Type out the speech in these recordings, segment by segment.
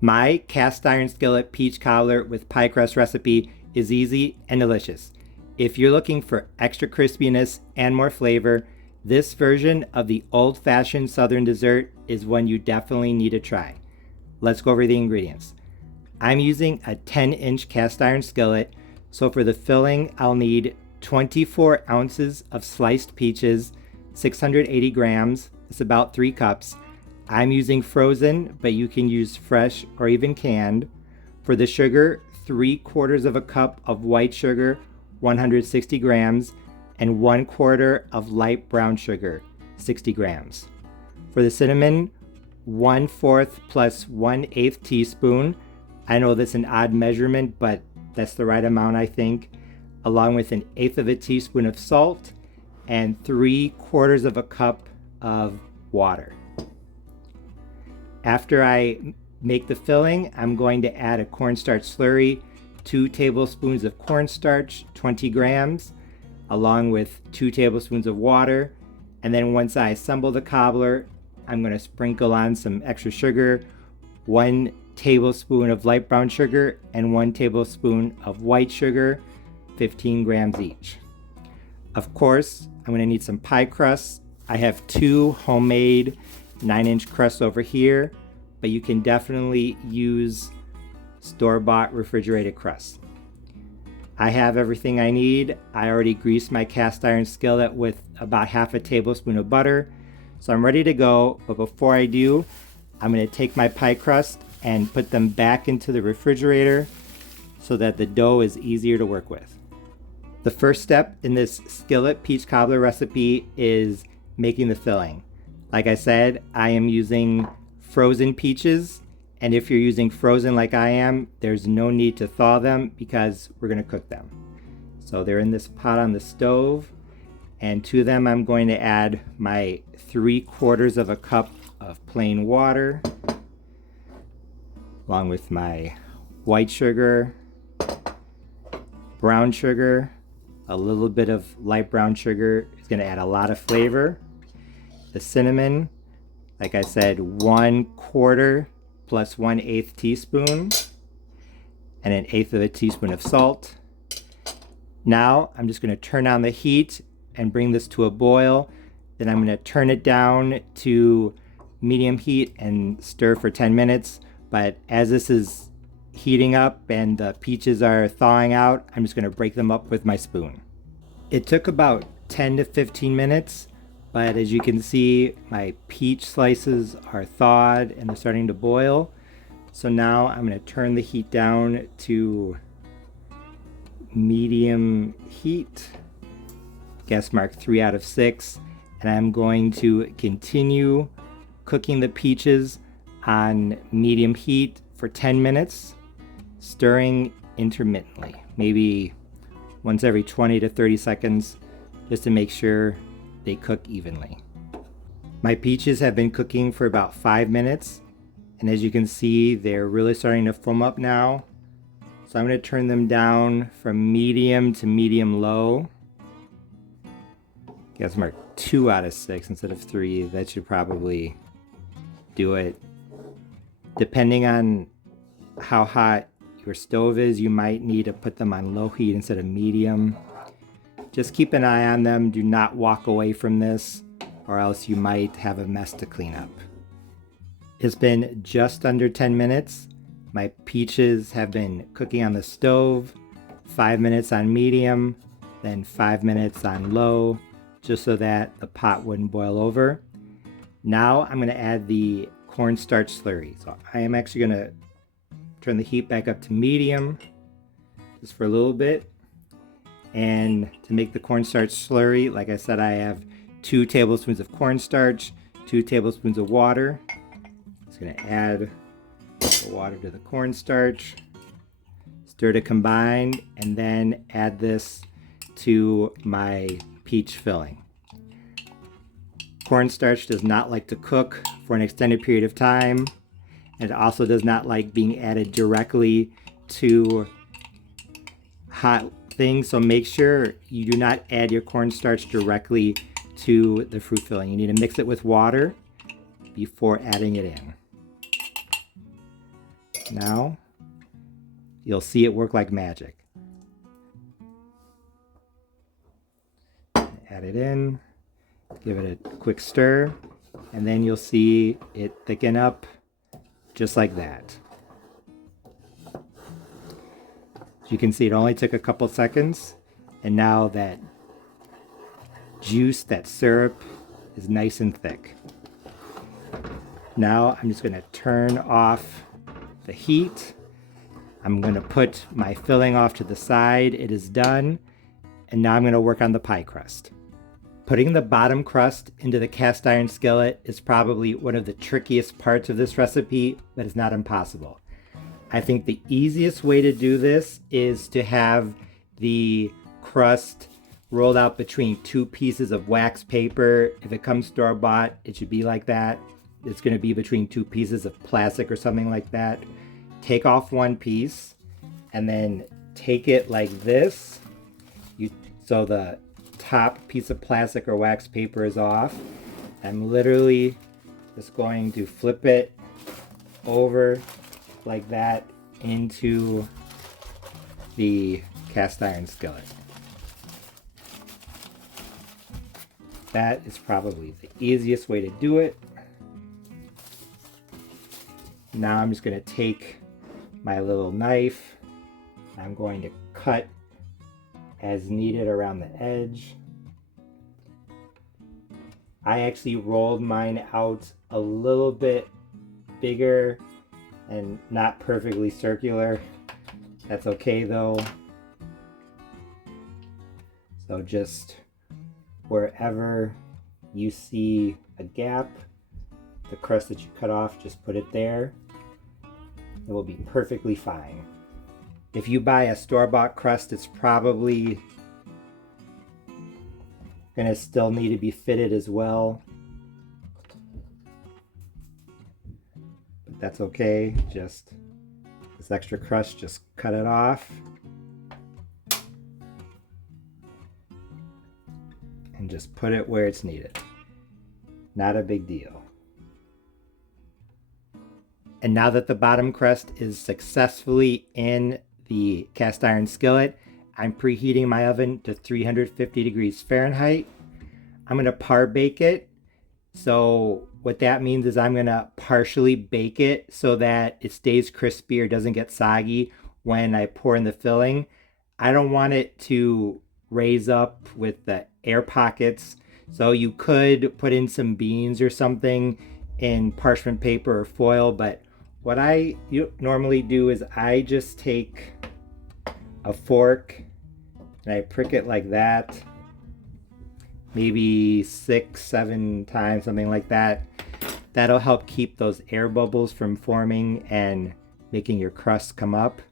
My cast iron skillet peach cobbler with pie crust recipe is easy and delicious. If you're looking for extra crispiness and more flavor, this version of the old-fashioned southern dessert is one you definitely need to try. Let's go over the ingredients. I'm using a 10-inch cast iron skillet, so for the filling I'll need 24 ounces of sliced peaches, 680 grams, it's about 3 cups. I'm using frozen, but you can use fresh or even canned. For the sugar, 3/4 of a cup of white sugar, 160 grams, and 1/4 of light brown sugar, 60 grams. For the cinnamon, 1/4 plus 1/8 teaspoon. I know that's an odd measurement, but that's the right amount, I think, along with 1/8 of a teaspoon of salt and 3/4 of a cup of water. After I make the filling, I'm going to add a cornstarch slurry, 2 tablespoons of cornstarch, 20 grams, along with 2 tablespoons of water. And then once I assemble the cobbler, I'm going to sprinkle on some extra sugar, 1 tablespoon of light brown sugar, and 1 tablespoon of white sugar, 15 grams each. Of course, I'm going to need some pie crusts. I have 2 homemade 9-inch crusts over here, but you can definitely use store-bought refrigerated crusts. I have everything I need. I already greased my cast iron skillet with about 1/2 tablespoon of butter, so I'm ready to go. But before I do, I'm going to take my pie crust and put them back into the refrigerator so that the dough is easier to work with. The first step in this skillet peach cobbler recipe is making the filling. Like I said, I am using frozen peaches, and if you're using frozen like I am, there's no need to thaw them because we're going to cook them. So they're in this pot on the stove, and to them I'm going to add my 3/4 of a cup of plain water, along with my white sugar, brown sugar, a little bit of light brown sugar is going to add a lot of flavor. The cinnamon, like I said, 1/4 plus 1/8 teaspoon, and 1/8 of a teaspoon of salt. Now I'm just going to turn on the heat and bring this to a boil. Then I'm going to turn it down to medium heat and stir for 10 minutes. But as this is heating up and the peaches are thawing out, I'm just going to break them up with my spoon. It took about 10 to 15 minutes, but as you can see, my peach slices are thawed and they're starting to boil. So now I'm going to turn the heat down to medium heat, guess mark 3 out of 6, and I'm going to continue cooking the peaches on medium heat for 10 minutes, stirring intermittently, maybe once every 20 to 30 seconds, just to make sure they cook evenly. My peaches have been cooking for about 5 minutes, and as you can see, they're really starting to foam up now. So I'm going to turn them down from medium to medium low. Guess mark 2 out of 6 instead of 3. That should probably do it. Depending on how hot your stove is, you might need to put them on low heat instead of medium. Just keep an eye on them. Do not walk away from this, or else you might have a mess to clean up. It's been just under 10 minutes. My peaches have been cooking on the stove, 5 minutes on medium, then 5 minutes on low, just so that the pot wouldn't boil over. Now I'm going to add the cornstarch slurry. So I am actually going to turn the heat back up to medium, just for a little bit. And to make the cornstarch slurry, like I said, I have 2 tablespoons of cornstarch, 2 tablespoons of water. Just going to add the water to the cornstarch, stir to combine, and then add this to my peach filling. Cornstarch does not like to cook for an extended period of time, and it also does not like being added directly to hot things, so make sure you do not add your cornstarch directly to the fruit filling. You need to mix it with water before adding it in. Now, you'll see it work like magic. Add it in, give it a quick stir, and then you'll see it thicken up just like that. As you can see, it only took a couple seconds, and now that juice, that syrup, is nice and thick. Now I'm just going to turn off the heat. I'm going to put my filling off to the side. It is done. And now I'm going to work on the pie crust. Putting the bottom crust into the cast iron skillet is probably one of the trickiest parts of this recipe, but it's not impossible. I think the easiest way to do this is to have the crust rolled out between two pieces of wax paper. If it comes store-bought, it should be like that. It's going to be between two pieces of plastic or something like that. Take off one piece and then take it like this. So the top piece of plastic or wax paper is off. I'm literally just going to flip it over like that into the cast iron skillet. That is probably the easiest way to do it. Now I'm just going to take my little knife. I'm going to cut as needed around the edge. I actually rolled mine out a little bit bigger and not perfectly circular. That's okay though. So just wherever you see a gap, the crust that you cut off, just put it there. It will be perfectly fine. If you buy a store-bought crust, it's probably gonna still need to be fitted as well. But that's okay, just this extra crust, just cut it off. And just put it where it's needed. Not a big deal. And now that the bottom crust is successfully in the cast iron skillet, I'm preheating my oven to 350 degrees Fahrenheit. I'm going to par bake it. So what that means is I'm going to partially bake it so that it stays crispy or doesn't get soggy when I pour in the filling. I don't want it to raise up with the air pockets. So you could put in some beans or something in parchment paper or foil, but what I normally do is I just take a fork and I prick it like that, maybe 6-7 times, something like that. That'll help keep those air bubbles from forming and making your crust come up.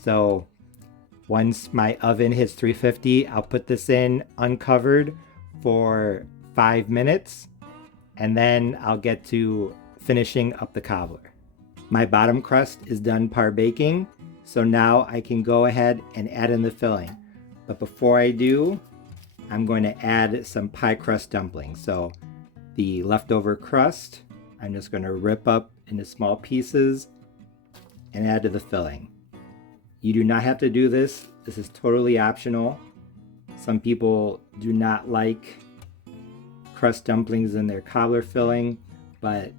So once my oven hits 350, I'll put this in uncovered for 5 minutes, and then I'll get to finishing up the cobbler. My bottom crust is done par baking, so now I can go ahead and add in the filling. But before I do, I'm going to add some pie crust dumplings. So the leftover crust, I'm just going to rip up into small pieces and add to the filling. You do not have to do this. This is totally optional. Some people do not like crust dumplings in their cobbler filling, but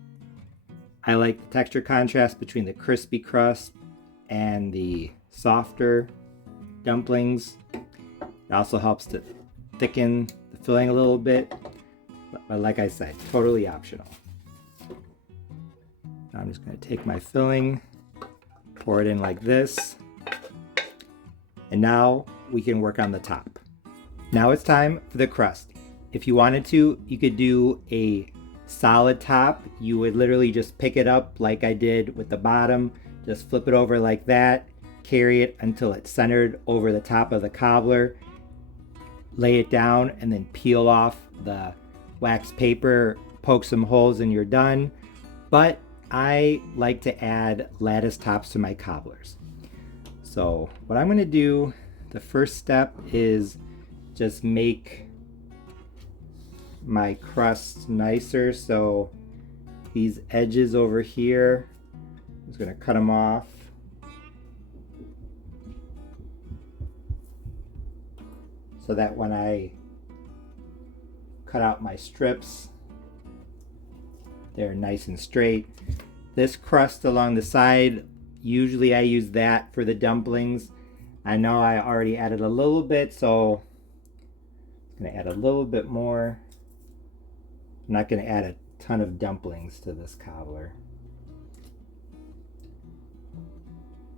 I like the texture contrast between the crispy crust and the softer dumplings. It also helps to thicken the filling a little bit, but like I said, totally optional. Now I'm just going to take my filling, pour it in like this, and now we can work on the top. Now it's time for the crust. If you wanted to, you could do a solid top. You would literally just pick it up like I did with the bottom, just flip it over like that, carry it until it's centered over the top of the cobbler, lay it down, and then peel off the wax paper, poke some holes, and you're done. But I like to add lattice tops to my cobblers. So what I'm going to do, the first step is just make my crust nicer. So these edges over here, I'm just going to cut them off so that when I cut out my strips, they're nice and straight. This crust along the side, usually I use that for the dumplings. I know I already added a little bit, so I'm gonna add a little bit more. I'm not gonna add a ton of dumplings to this cobbler.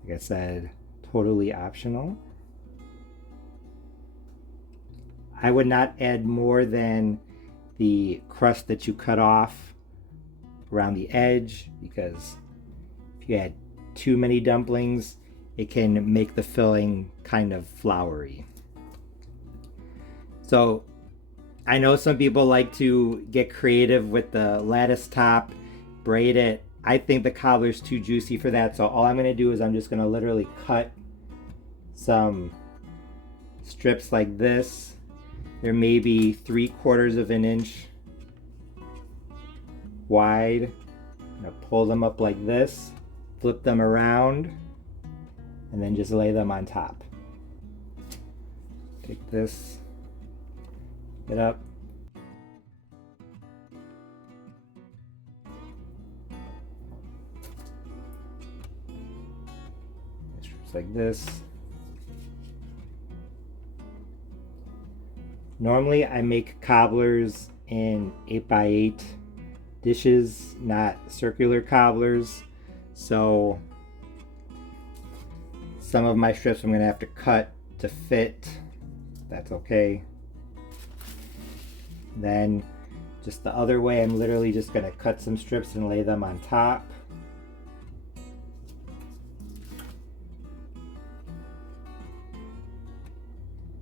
Like I said, totally optional. I would not add more than the crust that you cut off around the edge, because if you add too many dumplings, it can make the filling kind of floury. So I know some people like to get creative with the lattice top, braid it. I think the cobbler's too juicy for that, so all I'm gonna do is I'm just gonna literally cut some strips like this. They're maybe 3/4 of an inch wide. I'm gonna pull them up like this, flip them around, and then just lay them on top. Take this, get up. Strips like this. Normally I make cobblers in 8x8 dishes, not circular cobblers. So some of my strips I'm gonna have to cut to fit. That's okay. Then just the other way, I'm literally just gonna cut some strips and lay them on top.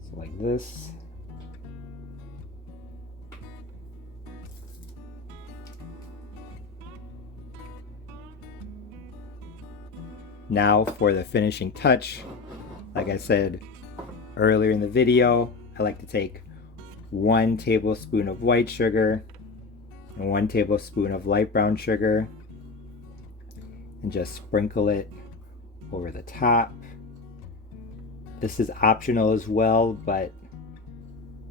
So like this. Now for the finishing touch. Like I said earlier in the video, I like to take 1 tablespoon of white sugar and 1 tablespoon of light brown sugar and just sprinkle it over the top. This is optional as well, but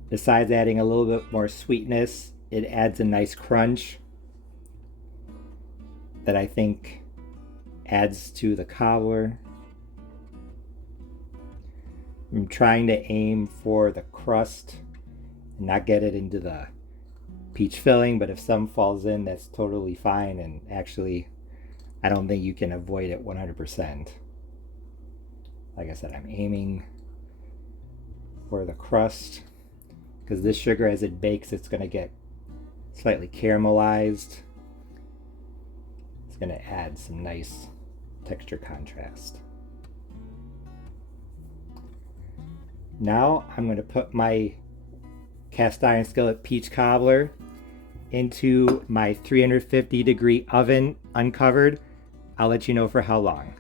besides adding a little bit more sweetness, it adds a nice crunch that I think adds to the cobbler. I'm trying to aim for the crust and not get it into the peach filling, but if some falls in, that's totally fine, and actually I don't think you can avoid it 100%. Like I said, I'm aiming for the crust because this sugar, as it bakes, it's going to get slightly caramelized. It's going to add some nice texture contrast. Now I'm going to put my cast iron skillet peach cobbler into my 350-degree oven uncovered. I'll let you know for how long.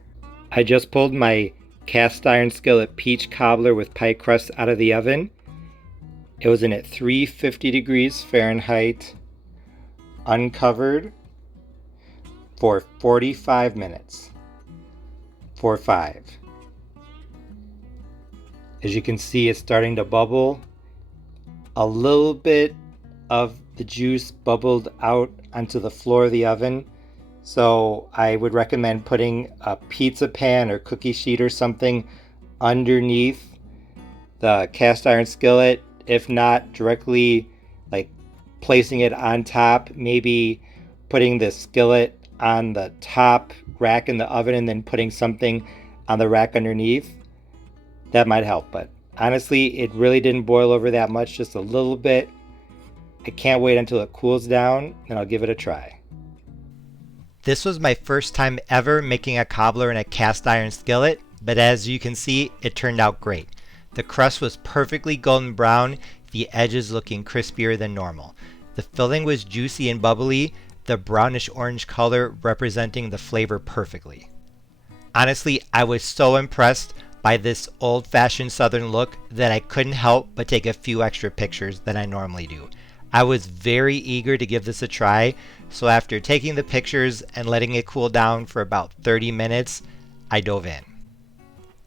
I just pulled my cast iron skillet peach cobbler with pie crust out of the oven. It was in at 350 degrees Fahrenheit, uncovered, for 45 minutes. 4-5. As you can see, it's starting to bubble. A little bit of the juice bubbled out onto the floor of the oven. So I would recommend putting a pizza pan or cookie sheet or something underneath the cast iron skillet. If not, directly like placing it on top, maybe putting the skillet on the top rack in the oven and then putting something on the rack underneath. That might help, but honestly, it really didn't boil over that much, just a little bit. I can't wait until it cools down, and I'll give it a try. This was my first time ever making a cobbler in a cast iron skillet, but as you can see, it turned out great. The crust was perfectly golden brown, the edges looking crispier than normal. The filling was juicy and bubbly, the brownish orange color representing the flavor perfectly. Honestly, I was so impressed by this old-fashioned southern look that I couldn't help but take a few extra pictures than I normally do. I was very eager to give this a try, so after taking the pictures and letting it cool down for about 30 minutes, I dove in.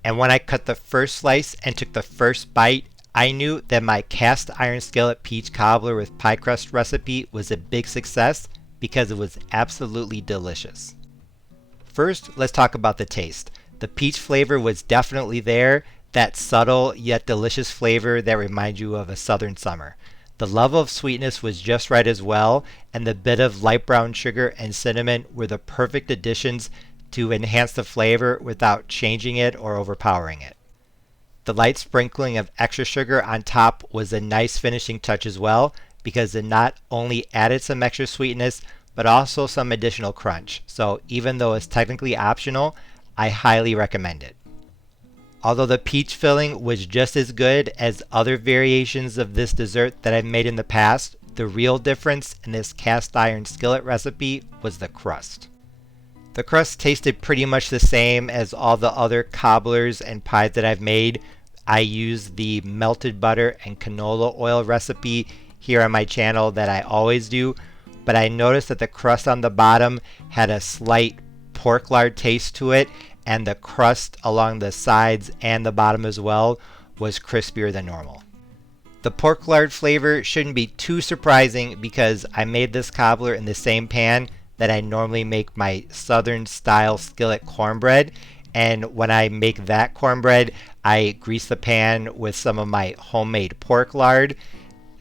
And when I cut the first slice and took the first bite, I knew that my cast iron skillet peach cobbler with pie crust recipe was a big success because it was absolutely delicious. First, let's talk about the taste. The peach flavor was definitely there, that subtle yet delicious flavor that reminds you of a southern summer. The level of sweetness was just right as well, and the bit of light brown sugar and cinnamon were the perfect additions to enhance the flavor without changing it or overpowering it. The light sprinkling of extra sugar on top was a nice finishing touch as well, because it not only added some extra sweetness, but also some additional crunch. So even though it's technically optional, I highly recommend it. Although the peach filling was just as good as other variations of this dessert that I've made in the past, the real difference in this cast iron skillet recipe was the crust. The crust tasted pretty much the same as all the other cobblers and pies that I've made. I use the melted butter and canola oil recipe here on my channel that I always do, but I noticed that the crust on the bottom had a slight pork lard taste to it, and the crust along the sides and the bottom as well was crispier than normal. The pork lard flavor shouldn't be too surprising because I made this cobbler in the same pan that I normally make my southern style skillet cornbread, and when I make that cornbread, I grease the pan with some of my homemade pork lard.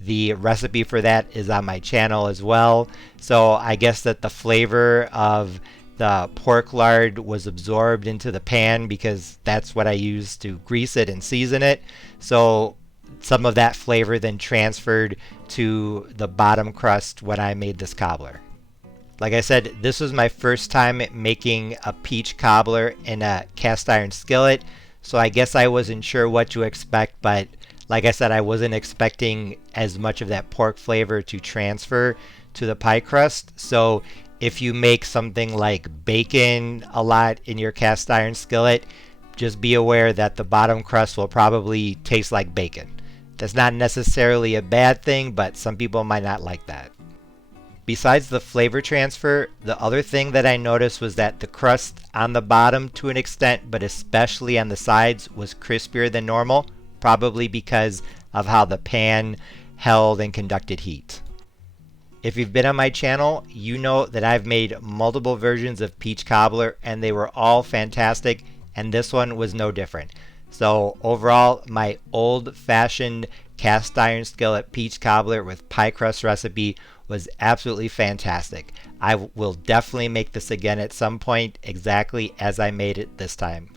The recipe for that is on my channel as well. So I guess that the flavor of the pork lard was absorbed into the pan because that's what I use to grease it and season it. So some of that flavor then transferred to the bottom crust when I made this cobbler. Like I said, this was my first time making a peach cobbler in a cast iron skillet, so I guess I wasn't sure what to expect, but like I said, I wasn't expecting as much of that pork flavor to transfer to the pie crust. So if you make something like bacon a lot in your cast iron skillet, just be aware that the bottom crust will probably taste like bacon. That's not necessarily a bad thing, but some people might not like that. Besides the flavor transfer, the other thing that I noticed was that the crust on the bottom to an extent, but especially on the sides, was crispier than normal, probably because of how the pan held and conducted heat. If you've been on my channel, you know that I've made multiple versions of peach cobbler and they were all fantastic, and this one was no different. So overall, my old-fashioned cast iron skillet peach cobbler with pie crust recipe was absolutely fantastic. I will definitely make this again at some point exactly as I made it this time.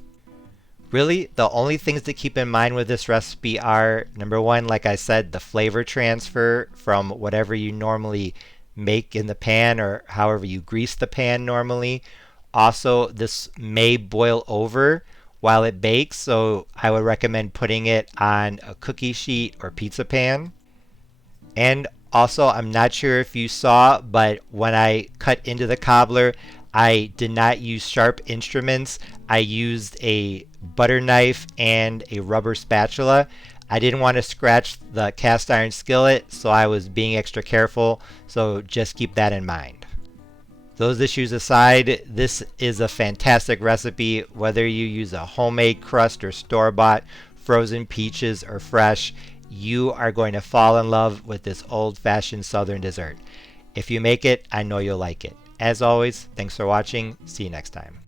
Really, the only things to keep in mind with this recipe are, number one, like I said, the flavor transfer from whatever you normally make in the pan or however you grease the pan normally. Also, this may boil over while it bakes, so I would recommend putting it on a cookie sheet or pizza pan. And also, I'm not sure if you saw, but when I cut into the cobbler, I did not use sharp instruments. I used a butter knife and a rubber spatula. I didn't want to scratch the cast iron skillet, so I was being extra careful, so just keep that in mind. Those issues aside, this is a fantastic recipe, whether you use a homemade crust or store-bought, frozen peaches or fresh. You are going to fall in love with this old-fashioned southern dessert. If you make it, I know you'll like it. As always, thanks for watching. See you next time.